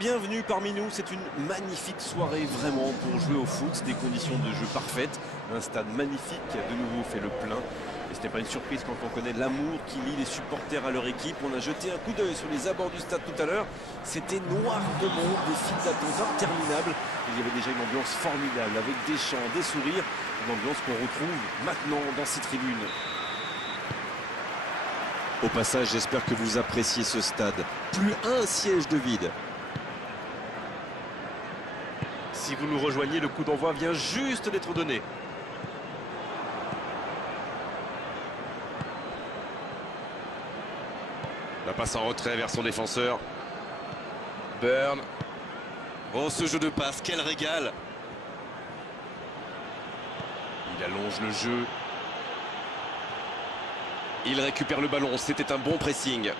bienvenue parmi nous. C'est une magnifique soirée vraiment pour jouer au foot. Des conditions de jeu parfaites. Un stade magnifique qui a de nouveau fait le plein. Et ce n'est pas une surprise quand on connaît l'amour qui lie les supporters à leur équipe. On a jeté un coup d'œil sur les abords du stade tout à l'heure. C'était noir de monde, des files d'attente interminables. Il y avait déjà une ambiance formidable avec des chants, des sourires. Une ambiance qu'on retrouve maintenant dans ces tribunes. Au passage, j'espère que vous appréciez ce stade. Plus un siège de vide. Si vous nous rejoignez, le coup d'envoi vient juste d'être donné. La passe en retrait vers son défenseur. Burn. Oh, ce jeu de passe, quel régal! Il allonge le jeu. Il récupère le ballon, c'était un bon pressing.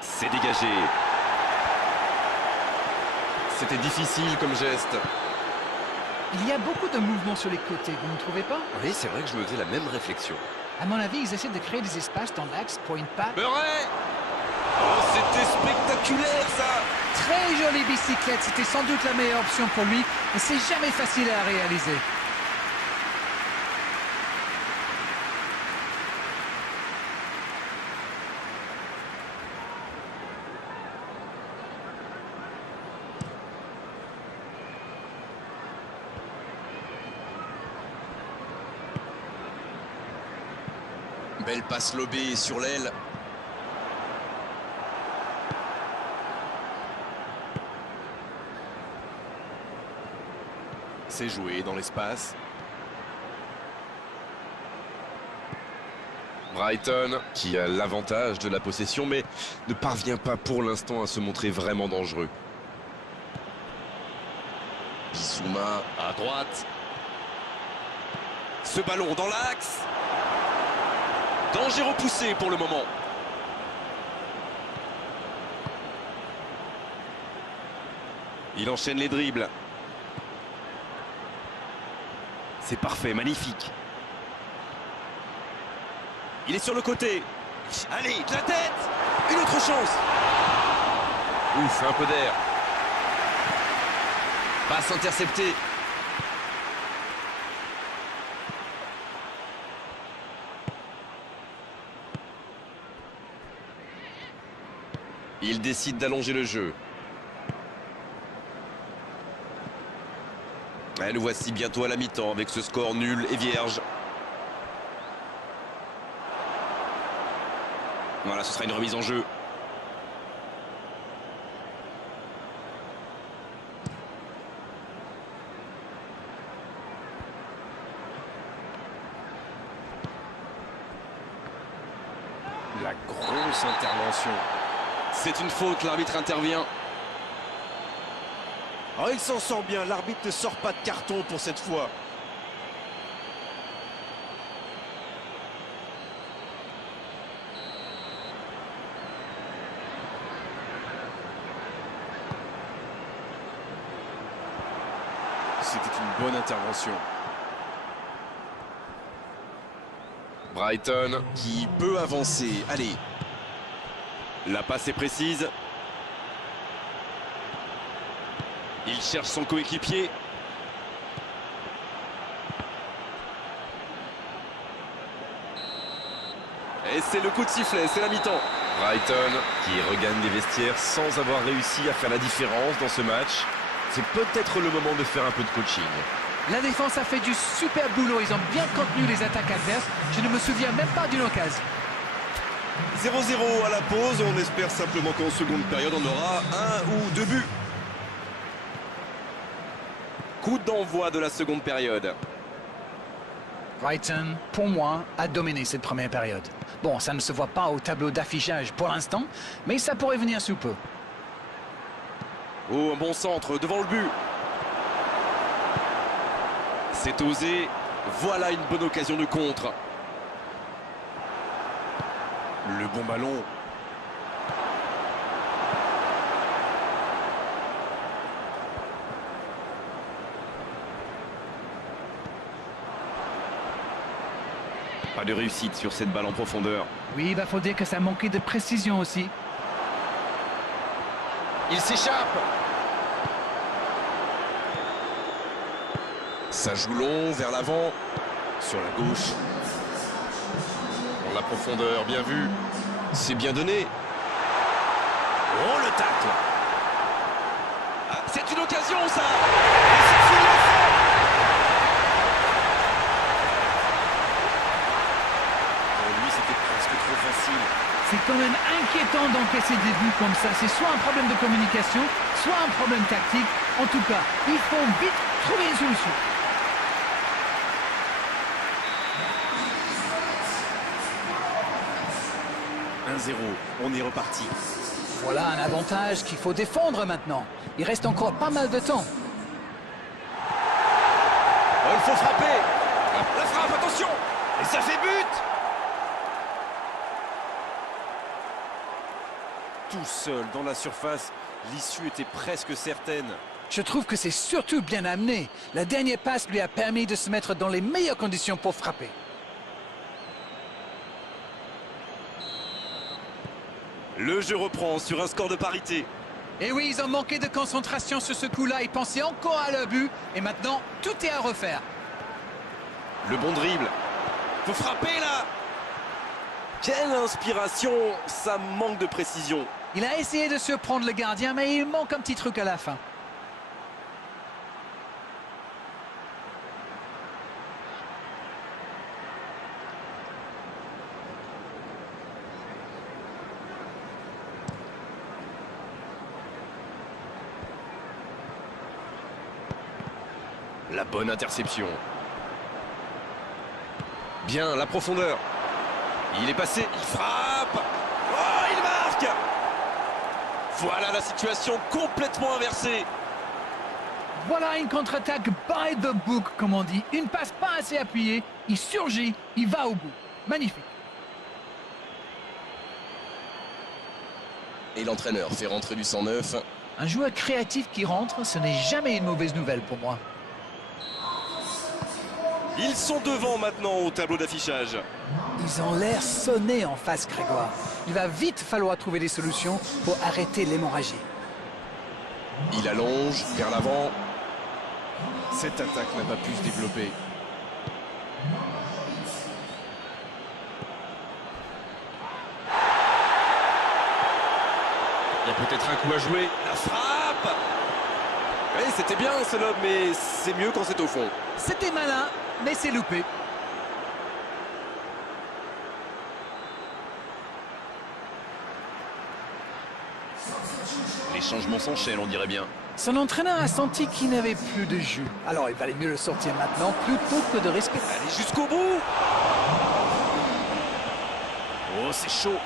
C'est dégagé. C'était difficile comme geste. Il y a beaucoup de mouvements sur les côtés, vous ne trouvez pas? Oui, c'est vrai que je me faisais la même réflexion. À mon avis, ils essaient de créer des espaces dans l'axe pour une passe. Murray! Oh, c'était spectaculaire ça! Très jolie bicyclette, c'était sans doute la meilleure option pour lui, mais c'est jamais facile à réaliser. Belle passe lobée sur l'aile. C'est joué dans l'espace. Brighton qui a l'avantage de la possession mais ne parvient pas pour l'instant à se montrer vraiment dangereux. Bissouma à droite. Ce ballon dans l'axe. Danger repoussé pour le moment. Il enchaîne les dribbles. C'est parfait, magnifique. Il est sur le côté. Allez, de la tête. Une autre chance. Ouf, un peu d'air. Passe interceptée. Il décide d'allonger le jeu. Et nous voici bientôt à la mi-temps avec ce score nul et vierge. Voilà, ce sera une remise en jeu. La grosse intervention. C'est une faute, l'arbitre intervient. Oh, il s'en sort bien, l'arbitre ne sort pas de carton pour cette fois. C'était une bonne intervention. Brighton qui peut avancer. Allez. La passe est précise. Il cherche son coéquipier. Et c'est le coup de sifflet, c'est la mi-temps. Brighton qui regagne les vestiaires sans avoir réussi à faire la différence dans ce match. C'est peut-être le moment de faire un peu de coaching. La défense a fait du super boulot, ils ont bien contenu les attaques adverses. Je ne me souviens même pas d'une occasion. 0-0 à la pause, on espère simplement qu'en seconde période on aura un ou deux buts. Coup d'envoi de la seconde période. Brighton, pour moi, a dominé cette première période. Bon, ça ne se voit pas au tableau d'affichage pour l'instant, mais ça pourrait venir sous peu. Oh, un bon centre devant le but. C'est osé. Voilà une bonne occasion de contre. Le bon ballon. Pas de réussite sur cette balle en profondeur. Oui, il faut dire que ça manquait de précision aussi. Il s'échappe. Ça joue long, vers l'avant. Sur la gauche. Dans la profondeur, bien vu. C'est bien donné. Oh, le tacle. Ah, c'est une occasion, ça. Pour lui, c'était presque trop facile. C'est quand même inquiétant d'encaisser des buts comme ça. C'est soit un problème de communication, soit un problème tactique. En tout cas, il faut vite trouver une solution. On est reparti. Voilà un avantage qu'il faut défendre maintenant. Il reste encore pas mal de temps. Oh, il faut frapper. La frappe, attention. Et ça fait but. Tout seul dans la surface, l'issue était presque certaine. Je trouve que c'est surtout bien amené. La dernière passe lui a permis de se mettre dans les meilleures conditions pour frapper. Le jeu reprend sur un score de parité. Et oui, ils ont manqué de concentration sur ce coup-là. Ils pensaient encore à leur but. Et maintenant, tout est à refaire. Le bon dribble. Faut frapper là. Quelle inspiration. Ça manque de précision. Il a essayé de surprendre le gardien, mais il manque un petit truc à la fin. La bonne interception. Bien, la profondeur. Il est passé, il frappe. Oh, il marque. Voilà la situation complètement inversée. Voilà une contre-attaque by the book, comme on dit. Une passe pas assez appuyée, il surgit, il va au bout. Magnifique. Et l'entraîneur fait rentrer du 109. Un joueur créatif qui rentre, ce n'est jamais une mauvaise nouvelle pour moi. Ils sont devant maintenant au tableau d'affichage. Ils ont l'air sonnés en face, Grégoire. Il va vite falloir trouver des solutions pour arrêter l'hémorragie. Il allonge vers l'avant. Cette attaque n'a pas pu se développer. Il y a peut-être un coup à jouer. La frappe. Oui, c'était bien ce lob, mais c'est mieux quand c'est au fond. C'était malin, mais c'est loupé. Les changements s'enchaînent, on dirait bien. Son entraîneur a senti qu'il n'avait plus de jus. Alors il valait mieux le sortir maintenant plutôt que de risquer. Allez jusqu'au bout. Oh, c'est chaud.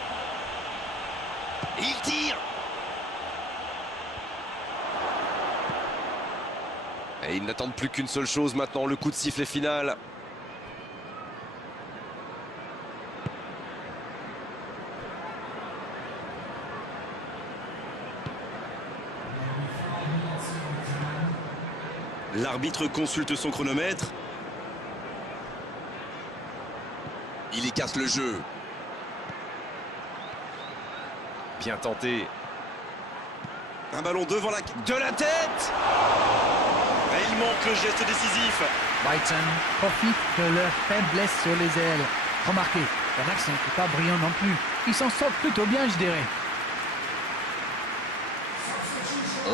Et il tire. Et ils n'attendent plus qu'une seule chose maintenant, le coup de sifflet final. L'arbitre consulte son chronomètre. Il écarte le jeu. Bien tenté. Un ballon devant de la tête. Et il manque le geste décisif. Brighton profite de leur faiblesse sur les ailes. Remarquez, leur axe n'est pas brillant non plus. Ils s'en sortent plutôt bien, je dirais.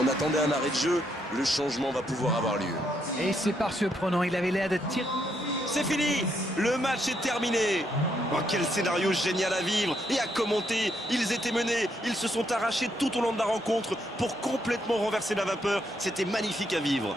On attendait un arrêt de jeu, le changement va pouvoir avoir lieu. Et c'est pas surprenant, il avait l'air de tirer. C'est fini. Le match est terminé. Oh, quel scénario génial à vivre et à commenter. Ils étaient menés, ils se sont arrachés tout au long de la rencontre pour complètement renverser la vapeur. C'était magnifique à vivre.